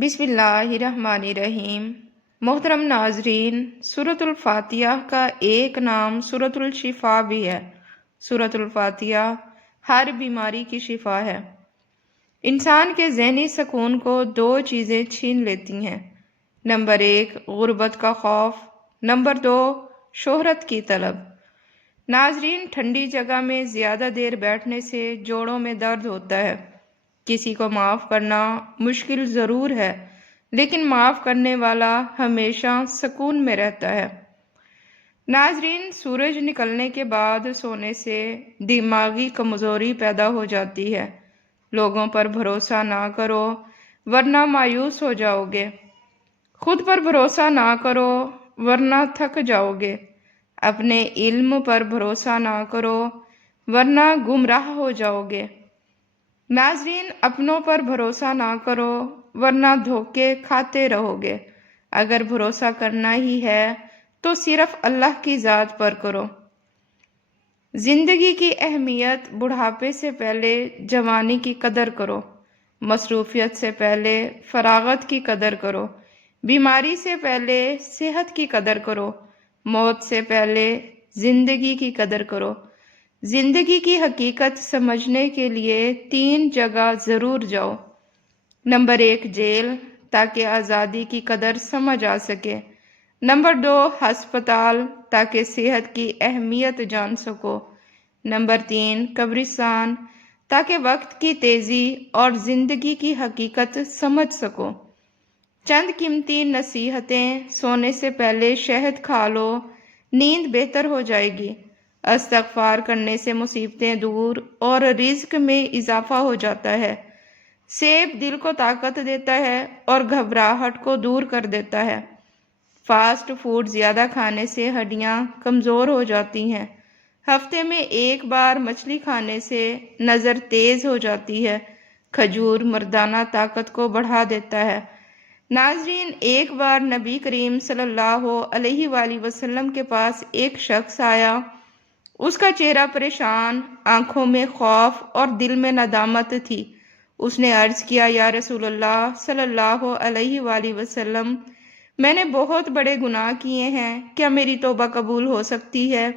بسم اللہ الرحمن الرحیم۔ محترم ناظرین، سورۃ الفاتحہ کا ایک نام سورۃ الشفا بھی ہے۔ سورۃ الفاتحہ ہر بیماری کی شفا ہے۔ انسان کے ذہنی سکون کو دو چیزیں چھین لیتی ہیں۔ نمبر 1 غربت کا خوف، نمبر 2 شہرت کی طلب۔ ناظرین، ٹھنڈی جگہ میں زیادہ دیر بیٹھنے سے جوڑوں میں درد ہوتا ہے۔ کسی کو معاف کرنا مشکل ضرور ہے، لیکن معاف کرنے والا ہمیشہ سکون میں رہتا ہے۔ ناظرین، سورج نکلنے کے بعد سونے سے دماغی کمزوری پیدا ہو جاتی ہے۔ لوگوں پر بھروسہ نہ کرو ورنہ مایوس ہو جاؤ گے۔ خود پر بھروسہ نہ کرو ورنہ تھک جاؤ گے۔ اپنے علم پر بھروسہ نہ کرو ورنہ گمراہ ہو جاؤ گے۔ ناظرین، اپنوں پر بھروسہ نہ کرو ورنہ دھوکے کھاتے رہو گے۔ اگر بھروسہ کرنا ہی ہے تو صرف اللہ کی ذات پر کرو۔ زندگی کی اہمیت بڑھاپے سے پہلے جوانی کی قدر کرو۔ مصروفیت سے پہلے فراغت کی قدر کرو۔ بیماری سے پہلے صحت کی قدر کرو۔ موت سے پہلے زندگی کی قدر کرو۔ زندگی کی حقیقت سمجھنے کے لیے 3 جگہ ضرور جاؤ۔ نمبر 1 جیل، تاکہ آزادی کی قدر سمجھ آ سکے۔ نمبر 2 ہسپتال، تاکہ صحت کی اہمیت جان سکو۔ نمبر 3 قبرستان، تاکہ وقت کی تیزی اور زندگی کی حقیقت سمجھ سکو۔ چند قیمتی نصیحتیں: سونے سے پہلے شہد کھا لو، نیند بہتر ہو جائے گی۔ استغفار کرنے سے مصیبتیں دور اور رزق میں اضافہ ہو جاتا ہے۔ سیب دل کو طاقت دیتا ہے اور گھبراہٹ کو دور کر دیتا ہے۔ فاسٹ فوڈ زیادہ کھانے سے ہڈیاں کمزور ہو جاتی ہیں۔ ہفتے میں 1 بار مچھلی کھانے سے نظر تیز ہو جاتی ہے۔ کھجور مردانہ طاقت کو بڑھا دیتا ہے۔ ناظرین، ایک بار نبی کریم صلی اللہ علیہ وآلہ وسلم کے پاس ایک شخص آیا۔ اس کا چہرہ پریشان، آنکھوں میں خوف اور دل میں ندامت تھی۔ اس نے عرض کیا، یا رسول اللہ صلی اللہ علیہ وآلہ وسلم، میں نے بہت بڑے گناہ کیے ہیں، کیا میری توبہ قبول ہو سکتی ہے؟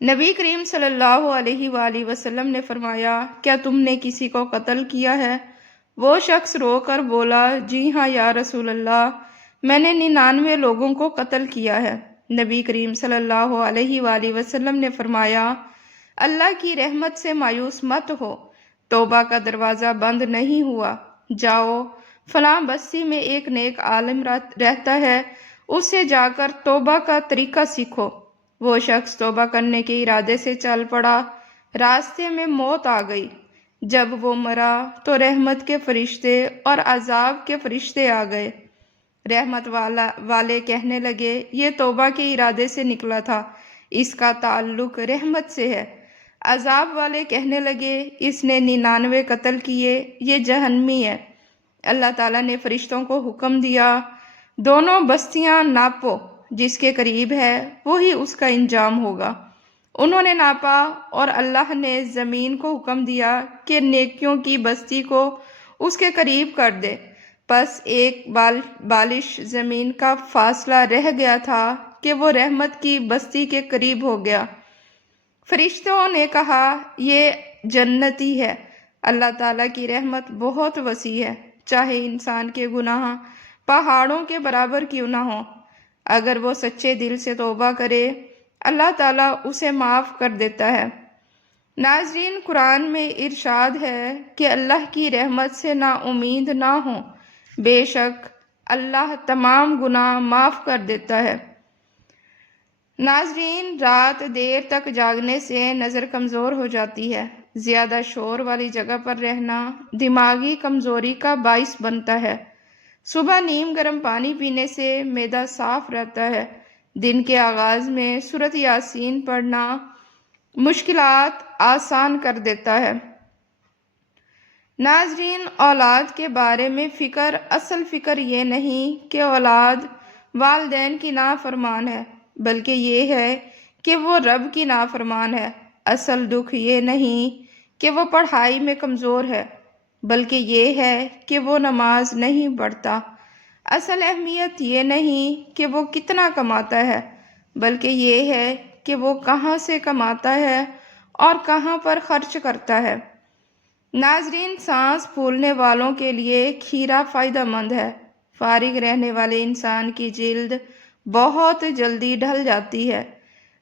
نبی کریم صلی اللہ علیہ وآلہ وسلم نے فرمایا، کیا تم نے کسی کو قتل کیا ہے؟ وہ شخص رو کر بولا، جی ہاں یا رسول اللہ، میں نے 99 لوگوں کو قتل کیا ہے۔ نبی کریم صلی اللہ علیہ وآلہ وسلم نے فرمایا، اللہ کی رحمت سے مایوس مت ہو، توبہ کا دروازہ بند نہیں ہوا۔ جاؤ، فلاں بستی میں ایک نیک عالم رہتا ہے، اس سے جا کر توبہ کا طریقہ سیکھو۔ وہ شخص توبہ کرنے کے ارادے سے چل پڑا۔ راستے میں موت آ گئی۔ جب وہ مرا تو رحمت کے فرشتے اور عذاب کے فرشتے آ گئے۔ رحمت والے کہنے لگے، یہ توبہ کے ارادے سے نکلا تھا، اس کا تعلق رحمت سے ہے۔ عذاب والے کہنے لگے، اس نے 99 قتل کیے، یہ جہنمی ہے۔ اللہ تعالیٰ نے فرشتوں کو حکم دیا، دونوں بستیاں ناپو، جس کے قریب ہے وہی اس کا انجام ہوگا۔ انہوں نے ناپا اور اللہ نے زمین کو حکم دیا کہ نیکیوں کی بستی کو اس کے قریب کر دے۔ پس ایک بالش زمین کا فاصلہ رہ گیا تھا کہ وہ رحمت کی بستی کے قریب ہو گیا۔ فرشتوں نے کہا، یہ جنتی ہے۔ اللہ تعالیٰ کی رحمت بہت وسیع ہے، چاہے انسان کے گناہ پہاڑوں کے برابر کیوں نہ ہوں۔ اگر وہ سچے دل سے توبہ کرے، اللہ تعالیٰ اسے معاف کر دیتا ہے۔ ناظرین، قرآن میں ارشاد ہے کہ اللہ کی رحمت سے نا امید نہ ہوں، بے شک اللہ تمام گناہ معاف کر دیتا ہے۔ ناظرین، رات دیر تک جاگنے سے نظر کمزور ہو جاتی ہے۔ زیادہ شور والی جگہ پر رہنا دماغی کمزوری کا باعث بنتا ہے۔ صبح نیم گرم پانی پینے سے معدہ صاف رہتا ہے۔ دن کے آغاز میں سورۃ یاسین پڑھنا مشکلات آسان کر دیتا ہے۔ ناظرین، اولاد کے بارے میں فکر، اصل فکر یہ نہیں کہ اولاد والدین کی نافرمان ہے، بلکہ یہ ہے کہ وہ رب کی نافرمان ہے۔ اصل دکھ یہ نہیں کہ وہ پڑھائی میں کمزور ہے، بلکہ یہ ہے کہ وہ نماز نہیں پڑھتا۔ اصل اہمیت یہ نہیں کہ وہ کتنا کماتا ہے، بلکہ یہ ہے کہ وہ کہاں سے کماتا ہے اور کہاں پر خرچ کرتا ہے۔ ناظرین، سانس پھولنے والوں کے لیے کھیرا فائدہ مند ہے۔ فارغ رہنے والے انسان کی جلد بہت جلدی ڈھل جاتی ہے۔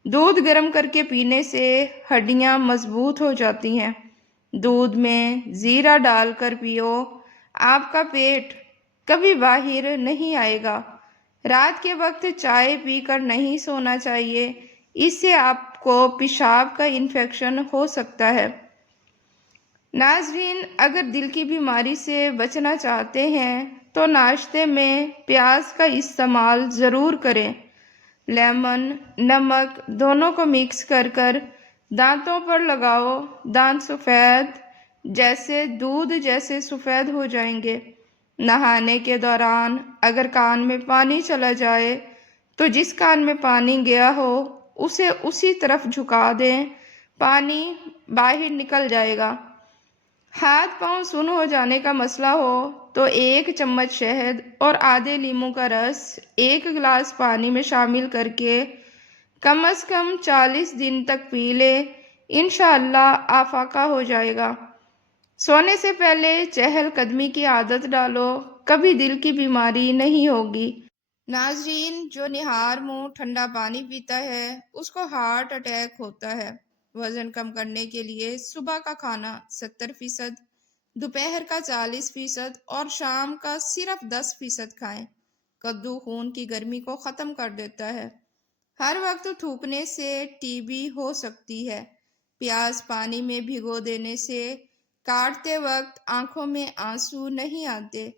دودھ گرم کر کے پینے سے ہڈیاں مضبوط ہو جاتی ہیں۔ دودھ میں زیرہ ڈال کر پیو، آپ کا پیٹ کبھی باہر نہیں آئے گا۔ رات کے وقت چائے پی کر نہیں سونا چاہیے، اس سے آپ کو پیشاب کا انفیکشن ہو سکتا ہے۔ ناظرین، اگر دل کی بیماری سے بچنا چاہتے ہیں تو ناشتے میں پیاز کا استعمال ضرور کریں۔ لیمن، نمک دونوں کو مکس کر کر دانتوں پر لگاؤ، دانت سفید جیسے دودھ جیسے سفید ہو جائیں گے۔ نہانے کے دوران اگر کان میں پانی چلا جائے تو جس کان میں پانی گیا ہو اسے اسی طرف جھکا دیں، پانی باہر نکل جائے گا۔ ہاتھ پاؤں سن ہو جانے کا مسئلہ ہو تو 1 چمچ شہد اور آدھے لیموں کا رس 1 گلاس پانی میں شامل کر کے کم از کم 40 دن تک پی لے، انشاءاللہ آفاقہ ہو جائے گا۔ سونے سے پہلے چہل قدمی کی عادت ڈالو، کبھی دل کی بیماری نہیں ہوگی۔ ناظرین، جو نہار منہ ٹھنڈا پانی پیتا ہے اس کو ہارٹ اٹیک ہوتا ہے۔ وزن کم کرنے کے لیے صبح کا کھانا 70%، دوپہر کا 40% اور شام کا صرف 10% کھائیں۔ کدو خون کی گرمی کو ختم کر دیتا ہے۔ ہر وقت تھوکنے سے ٹی بی ہو سکتی ہے۔ پیاز پانی میں بھگو دینے سے کاٹتے وقت آنکھوں میں آنسو نہیں آتے۔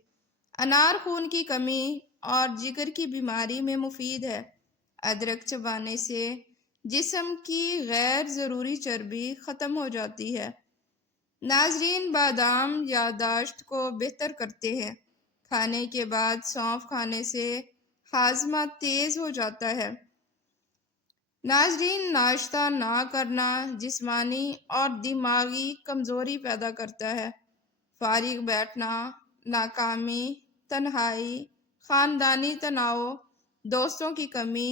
انار خون کی کمی اور جگر کی بیماری میں مفید ہے۔ ادرک چبانے سے جسم کی غیر ضروری چربی ختم ہو جاتی ہے۔ ناظرین، بادام یادداشت کو بہتر کرتے ہیں۔ کھانے کے بعد سونف کھانے سے ہاضمہ تیز ہو جاتا ہے۔ ناظرین، ناشتہ نہ کرنا جسمانی اور دماغی کمزوری پیدا کرتا ہے۔ فارغ بیٹھنا ناکامی، تنہائی، خاندانی تناؤ، دوستوں کی کمی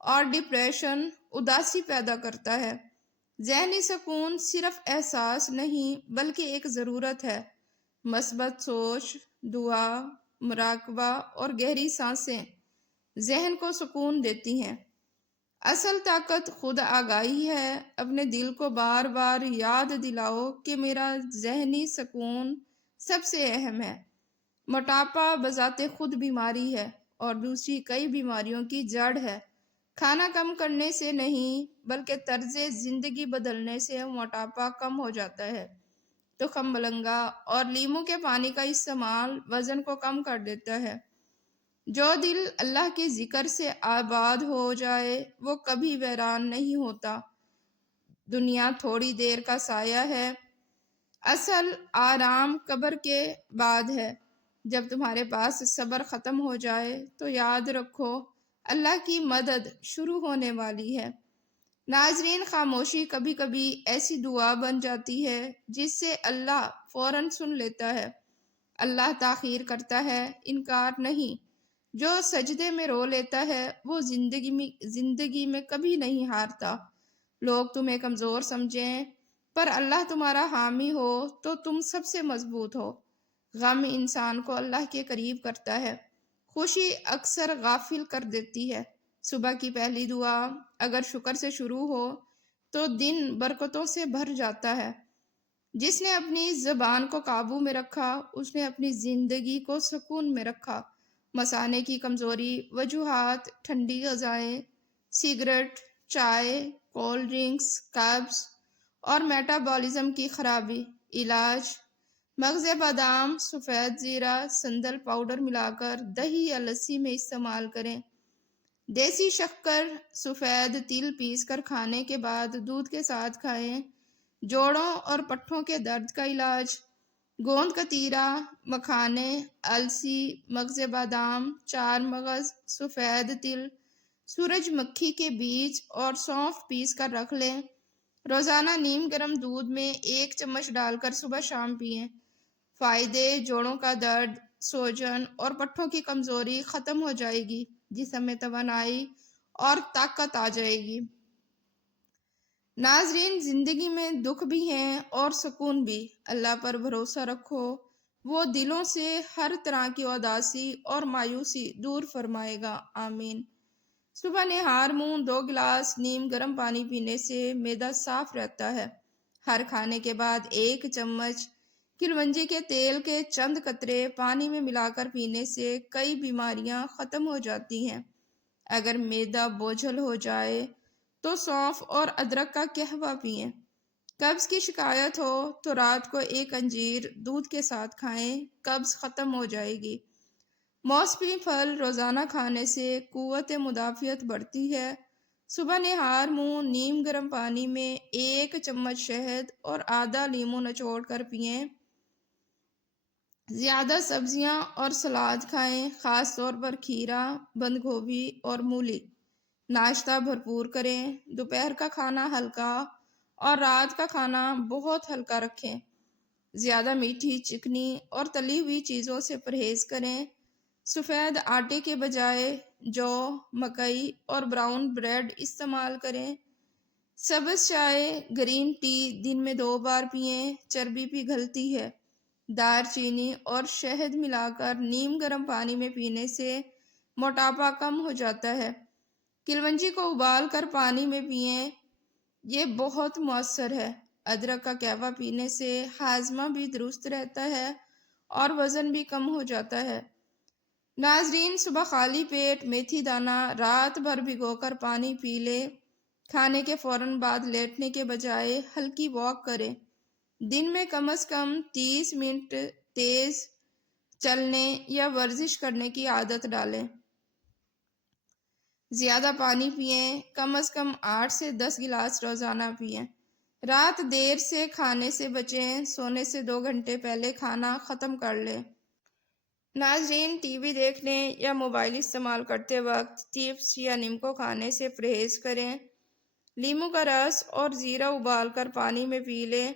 اور ڈپریشن اداسی پیدا کرتا ہے۔ ذہنی سکون صرف احساس نہیں بلکہ ایک ضرورت ہے۔ مثبت سوچ، دعا، مراقبہ اور گہری سانسیں ذہن کو سکون دیتی ہیں۔ اصل طاقت خود آگاہی ہے۔ اپنے دل کو بار بار یاد دلاؤ کہ میرا ذہنی سکون سب سے اہم ہے۔ موٹاپا بذات خود بیماری ہے اور دوسری کئی بیماریوں کی جڑ ہے۔ کھانا کم کرنے سے نہیں بلکہ طرز زندگی بدلنے سے موٹاپا کم ہو جاتا ہے۔ تخم ملنگا اور لیموں کے پانی کا استعمال وزن کو کم کر دیتا ہے۔ جو دل اللہ کے ذکر سے آباد ہو جائے وہ کبھی ویران نہیں ہوتا۔ دنیا تھوڑی دیر کا سایہ ہے، اصل آرام قبر کے بعد ہے۔ جب تمہارے پاس صبر ختم ہو جائے تو یاد رکھو اللہ کی مدد شروع ہونے والی ہے۔ ناظرین، خاموشی کبھی کبھی ایسی دعا بن جاتی ہے جس سے اللہ فوراً سن لیتا ہے۔ اللہ تاخیر کرتا ہے، انکار نہیں۔ جو سجدے میں رو لیتا ہے وہ زندگی میں کبھی نہیں ہارتا۔ لوگ تمہیں کمزور سمجھیں پر اللہ تمہارا حامی ہو تو تم سب سے مضبوط ہو۔ غم انسان کو اللہ کے قریب کرتا ہے، خوشی اکثر غافل کر دیتی ہے۔ صبح کی پہلی دعا اگر شکر سے شروع ہو تو دن برکتوں سے بھر جاتا ہے۔ جس نے اپنی زبان کو قابو میں رکھا اس نے اپنی زندگی کو سکون میں رکھا۔ مثانے کی کمزوری، وجوہات: ٹھنڈی غذائیں، سگریٹ، چائے، کولڈ ڈرنکس، قبض اور میٹابولزم کی خرابی۔ علاج: مغز بادام، سفید زیرہ، سندل پاؤڈر ملا کر دہی یا لسی میں استعمال کریں۔ دیسی شکر، سفید تل پیس کر کھانے کے بعد دودھ کے ساتھ کھائیں۔ جوڑوں اور پٹھوں کے درد کا علاج: گوند کتیرا، مکھانے، السی، مغز بادام، چار مغز، سفید تل، سورج مکھی کے بیج اور سونف پیس کر رکھ لیں۔ روزانہ نیم گرم دودھ میں 1 چمچ ڈال کر صبح شام پئیں۔ فائدے: جوڑوں کا درد، سوجن اور پٹھوں کی کمزوری ختم ہو جائے گی، جسم میں توانائی اور طاقت آ جائے گی۔ ناظرین، زندگی میں دکھ بھی ہیں اور سکون بھی۔ اللہ پر بھروسہ رکھو، وہ دلوں سے ہر طرح کی اداسی اور مایوسی دور فرمائے گا، آمین۔ صبح نہار منہ 2 گلاس نیم گرم پانی پینے سے معدہ صاف رہتا ہے۔ ہر کھانے کے بعد 1 چمچ کلونجی کے تیل کے چند قطرے پانی میں ملا کر پینے سے کئی بیماریاں ختم ہو جاتی ہیں۔ اگر معدہ بوجھل ہو جائے تو سونف اور ادرک کا قہوہ پئیں۔ قبض کی شکایت ہو تو رات کو 1 انجیر دودھ کے ساتھ کھائیں، قبض ختم ہو جائے گی۔ موسمی پھل روزانہ کھانے سے قوت مدافعت بڑھتی ہے۔ صبح نہار منہ نیم گرم پانی میں 1 چمچ شہد اور آدھا لیموں نچوڑ کر پئیں۔ زیادہ سبزیاں اور سلاد کھائیں، خاص طور پر کھیرا، بند گوبھی اور مولی۔ ناشتہ بھرپور کریں، دوپہر کا کھانا ہلکا اور رات کا کھانا بہت ہلکا رکھیں۔ زیادہ میٹھی، چکنی اور تلی ہوئی چیزوں سے پرہیز کریں۔ سفید آٹے کے بجائے جو، مکئی اور براؤن بریڈ استعمال کریں۔ سبز چائے، گرین ٹی دن میں 2 بار پئیں، چربی پگھلتی ہے۔ دار چینی اور شہد ملا کر نیم گرم پانی میں پینے سے موٹاپا کم ہو جاتا ہے۔ کلونجی کو ابال کر پانی میں پئیں، یہ بہت مؤثر ہے۔ ادرک کا قہوہ پینے سے ہاضمہ بھی درست رہتا ہے اور وزن بھی کم ہو جاتا ہے۔ ناظرین، صبح خالی پیٹ میتھی دانہ رات بھر بھگو کر پانی پی لیں۔ کھانے کے فوراً بعد لیٹنے کے بجائے ہلکی واک کریں۔ دن میں کم از کم 30 منٹ تیز چلنے یا ورزش کرنے کی عادت ڈالیں۔ زیادہ پانی پئیں، کم از کم 8 سے 10 گلاس روزانہ پئیں۔ رات دیر سے کھانے سے بچیں، سونے سے 2 گھنٹے پہلے کھانا ختم کر لیں۔ ناظرین، ٹی وی دیکھنے یا موبائل استعمال کرتے وقت چپس یا نمکو کھانے سے پرہیز کریں۔ لیموں کا رس اور زیرہ ابال کر پانی میں پی لیں۔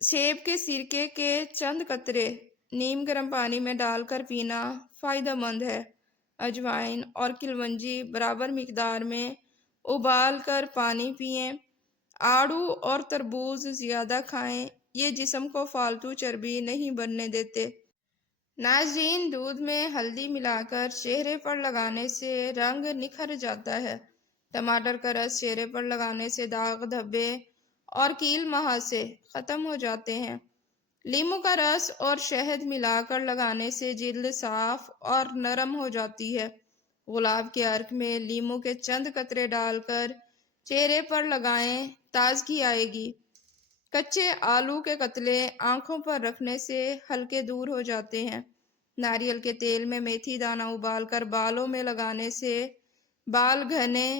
سیب کے سرکے کے چند قطرے نیم گرم پانی میں ڈال کر پینا فائدہ مند ہے۔ اجوائن اور کلونجی برابر مقدار میں ابال کر پانی پئیں۔ آڑو اور تربوز زیادہ کھائیں، یہ جسم کو فالتو چربی نہیں بننے دیتے۔ ناظرین، دودھ میں ہلدی ملا کر چہرے پر لگانے سے رنگ نکھر جاتا ہے۔ ٹماٹر کا رس چہرے پر لگانے سے داغ، دھبے اور کیل مہاسے ختم ہو جاتے ہیں۔ لیموں کا رس اور شہد ملا کر لگانے سے جلد صاف اور نرم ہو جاتی ہے۔ گلاب کے عرق میں لیموں کے چند قطرے ڈال کر چہرے پر لگائیں، تازگی آئے گی۔ کچے آلو کے قتلے آنکھوں پر رکھنے سے ہلکے دور ہو جاتے ہیں۔ ناریل کے تیل میں میتھی دانہ ابال کر بالوں میں لگانے سے بال گھنے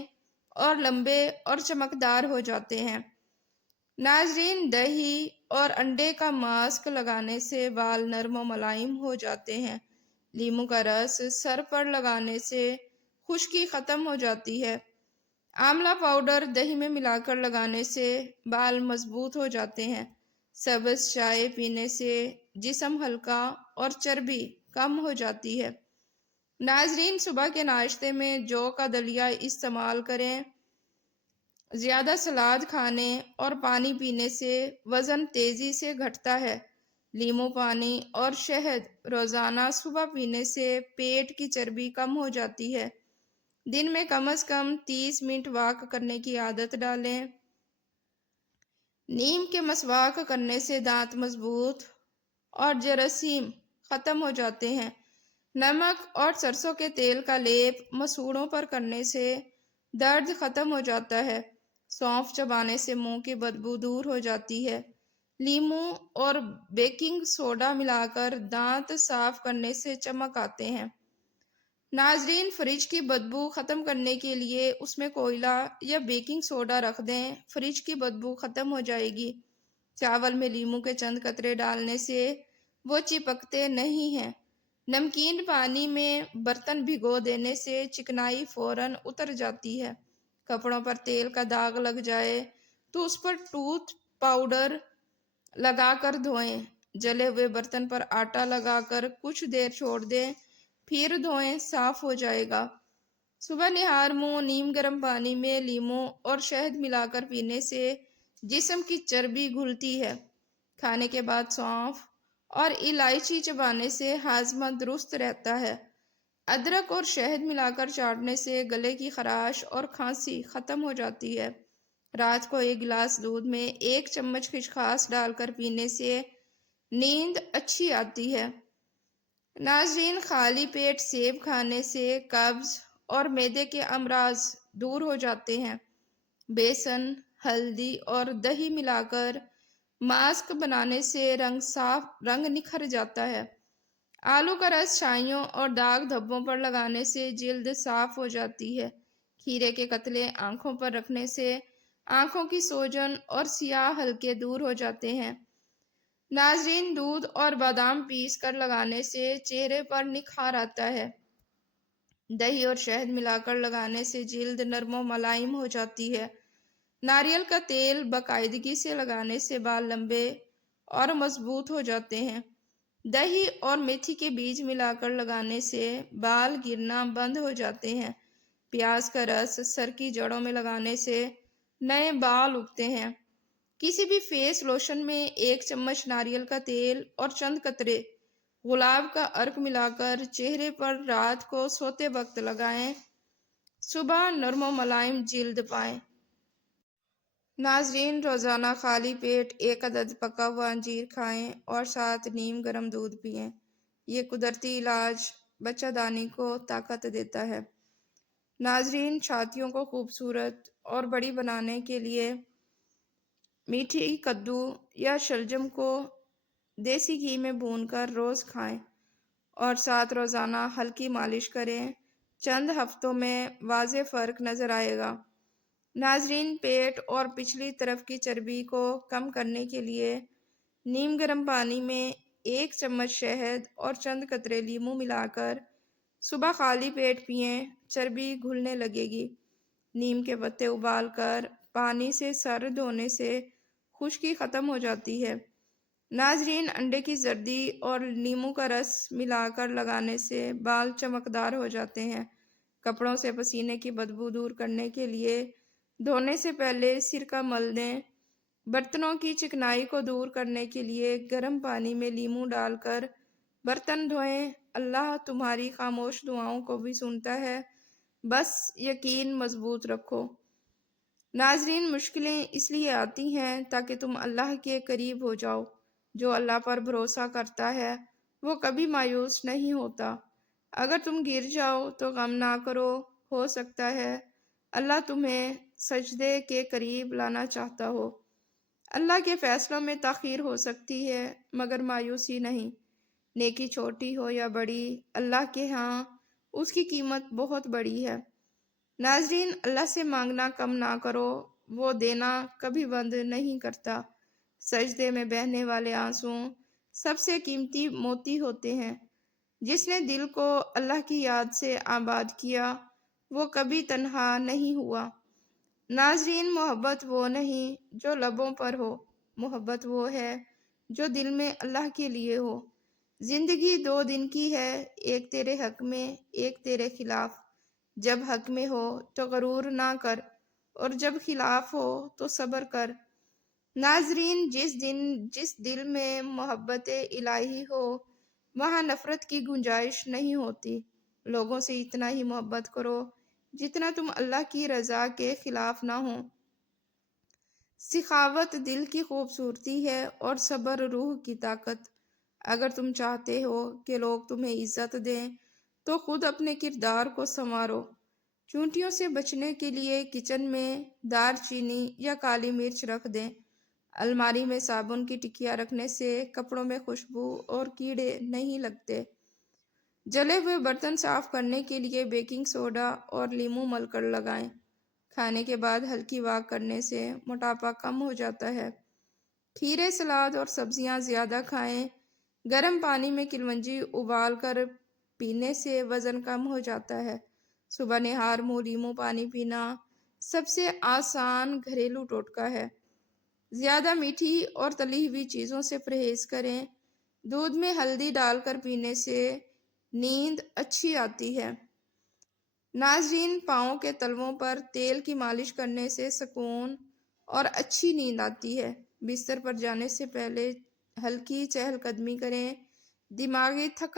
اور لمبے اور چمکدار ہو جاتے ہیں۔ ناظرین، دہی اور انڈے کا ماسک لگانے سے بال نرم و ملائم ہو جاتے ہیں۔ لیموں کا رس سر پر لگانے سے خشکی ختم ہو جاتی ہے۔ آملہ پاؤڈر دہی میں ملا کر لگانے سے بال مضبوط ہو جاتے ہیں۔ سبز چائے پینے سے جسم ہلکا اور چربی کم ہو جاتی ہے۔ ناظرین، صبح کے ناشتے میں جو کا دلیا استعمال کریں۔ زیادہ سلاد کھانے اور پانی پینے سے وزن تیزی سے گھٹتا ہے۔ لیموں پانی اور شہد روزانہ صبح پینے سے پیٹ کی چربی کم ہو جاتی ہے۔ دن میں کم از کم 30 منٹ واک کرنے کی عادت ڈالیں۔ نیم کے مسواک کرنے سے دانت مضبوط اور جراثیم ختم ہو جاتے ہیں۔ نمک اور سرسوں کے تیل کا لیپ مسوڑھوں پر کرنے سے درد ختم ہو جاتا ہے۔ سونف چبانے سے منہ کی بدبو دور ہو جاتی ہے۔ لیموں اور بیکنگ سوڈا ملا کر دانت صاف کرنے سے چمک آتے ہیں۔ ناظرین، فریج کی بدبو ختم کرنے کے لیے اس میں کوئلہ یا بیکنگ سوڈا رکھ دیں، فریج کی بدبو ختم ہو جائے گی۔ چاول میں لیموں کے چند قطرے ڈالنے سے وہ چپکتے نہیں ہیں۔ نمکین پانی میں برتن بھگو دینے سے چکنائی فوراً اتر جاتی ہے۔ کپڑوں پر تیل کا داغ لگ جائے تو اس پر ٹوتھ پاؤڈر لگا کر دھوئیں۔ جلے ہوئے برتن پر آٹا لگا کر کچھ دیر چھوڑ دیں، پھر دھوئیں، صاف ہو جائے گا۔ صبح نہار منہ نیم گرم پانی میں لیموں اور شہد ملا کر پینے سے جسم کی چربی گھلتی ہے۔ کھانے کے بعد سونف اور الائچی چبانے سے ہاضمہ درست رہتا ہے۔ ادرک اور شہد ملا کر چاٹنے سے گلے کی خراش اور کھانسی ختم ہو جاتی ہے۔ رات کو ایک گلاس دودھ میں 1 چمچ خسخاس ڈال کر پینے سے نیند اچھی آتی ہے۔ ناظرین، خالی پیٹ سیب کھانے سے قبض اور معدے کے امراض دور ہو جاتے ہیں۔ بیسن، ہلدی اور دہی ملا کر ماسک بنانے سے رنگ نکھر جاتا ہے۔ آلو کا رس چھائیوں اور داغ دھبوں پر لگانے سے جلد صاف ہو جاتی ہے۔ کھیرے کے قطرے آنکھوں پر رکھنے سے آنکھوں کی سوجن اور سیاہ حلقے دور ہو جاتے ہیں۔ ناظرین، دودھ اور بادام پیس کر لگانے سے چہرے پر نکھار آتا ہے۔ دہی اور شہد ملا کر لگانے سے جلد نرم و ملائم ہو جاتی ہے۔ ناریل کا تیل باقاعدگی سے لگانے سے بال لمبے اور مضبوط ہو جاتے ہیں۔ دہی اور میتھی کے بیج ملا کر لگانے سے بال گرنا بند ہو جاتے ہیں۔ پیاز کا رس سر کی جڑوں میں لگانے سے نئے بال اگتے ہیں۔ کسی بھی فیس لوشن میں 1 چمچ ناریل کا تیل اور چند قطرے گلاب کا عرق ملا کر چہرے پر رات کو سوتے وقت لگائیں، صبح نرم و ملائم جلد پائیں۔ ناظرین، روزانہ خالی پیٹ 1 عدد پکا ہوا انجیر کھائیں اور ساتھ نیم گرم دودھ پئیں۔ یہ قدرتی علاج بچہ دانی کو طاقت دیتا ہے۔ ناظرین، چھاتیوں کو خوبصورت اور بڑی بنانے کے لیے میٹھی کدو یا شلجم کو دیسی گھی میں بھون کر روز کھائیں اور ساتھ روزانہ ہلکی مالش کریں۔ چند ہفتوں میں واضح فرق نظر آئے گا۔ ناظرین، پیٹ اور پچھلی طرف کی چربی کو کم کرنے کے لیے نیم گرم پانی میں 1 چمچ شہد اور چند قطرے لیموں ملا کر صبح خالی پیٹ پئیں، چربی گھلنے لگے گی۔ نیم کے پتے ابال کر پانی سے سر دھونے سے خشکی ختم ہو جاتی ہے۔ ناظرین، انڈے کی زردی اور لیموں کا رس ملا کر لگانے سے بال چمکدار ہو جاتے ہیں۔ کپڑوں سے پسینے کی بدبو دور کرنے کے لیے دھونے سے پہلے سرکہ مل دیں۔ برتنوں کی چکنائی کو دور کرنے کے لیے گرم پانی میں لیموں ڈال کر برتن دھوئیں۔ اللہ تمہاری خاموش دعاؤں کو بھی سنتا ہے، بس یقین مضبوط رکھو۔ ناظرین، مشکلیں اس لیے آتی ہیں تاکہ تم اللہ کے قریب ہو جاؤ۔ جو اللہ پر بھروسہ کرتا ہے وہ کبھی مایوس نہیں ہوتا۔ اگر تم گر جاؤ تو غم نہ کرو، ہو سکتا ہے اللہ تمہیں سجدے کے قریب لانا چاہتا ہو۔ اللہ کے فیصلوں میں تاخیر ہو سکتی ہے مگر مایوسی نہیں۔ نیکی چھوٹی ہو یا بڑی، اللہ کے ہاں اس کی قیمت بہت بڑی ہے۔ ناظرین، اللہ سے مانگنا کم نہ کرو، وہ دینا کبھی بند نہیں کرتا۔ سجدے میں بہنے والے آنسو سب سے قیمتی موتی ہوتے ہیں۔ جس نے دل کو اللہ کی یاد سے آباد کیا وہ کبھی تنہا نہیں ہوا۔ ناظرین، محبت وہ نہیں جو لبوں پر ہو، محبت وہ ہے جو دل میں اللہ کے لیے ہو۔ زندگی 2 دن کی ہے، ایک تیرے حق میں، ایک تیرے خلاف۔ جب حق میں ہو تو غرور نہ کر اور جب خلاف ہو تو صبر کر۔ ناظرین، جس دل میں محبت الہی ہو وہاں نفرت کی گنجائش نہیں ہوتی۔ لوگوں سے اتنا ہی محبت کرو جتنا تم اللہ کی رضا کے خلاف نہ ہو۔ سخاوت دل کی خوبصورتی ہے اور صبر روح کی طاقت۔ اگر تم چاہتے ہو کہ لوگ تمہیں عزت دیں تو خود اپنے کردار کو سنوارو۔ چونٹیوں سے بچنے کے لیے کچن میں دار چینی یا کالی مرچ رکھ دیں۔ الماری میں صابن کی ٹکیا رکھنے سے کپڑوں میں خوشبو اور کیڑے نہیں لگتے۔ جلے ہوئے برتن صاف کرنے کے لیے بیکنگ سوڈا اور لیموں مل کر لگائیں۔ کھانے کے بعد ہلکی واک کرنے سے موٹاپا کم ہو جاتا ہے۔ کھیرے، سلاد اور سبزیاں زیادہ کھائیں۔ گرم پانی میں کلونجی ابال کر پینے سے وزن کم ہو جاتا ہے۔ صبح نہار منہ لیموں پانی پینا سب سے آسان گھریلو ٹوٹکا ہے۔ زیادہ میٹھی اور تلی ہوئی چیزوں سے پرہیز کریں۔ دودھ میں ہلدی ڈال کر پینے سے نیند اچھی آتی ہے۔ ناظرین، پاؤں کے تلووں پر تیل کی مالش کرنے سے سکون اور اچھی نیند آتی ہے۔ بستر پر جانے سے پہلے ہلکی چہل قدمی کریں۔ دماغی تھکن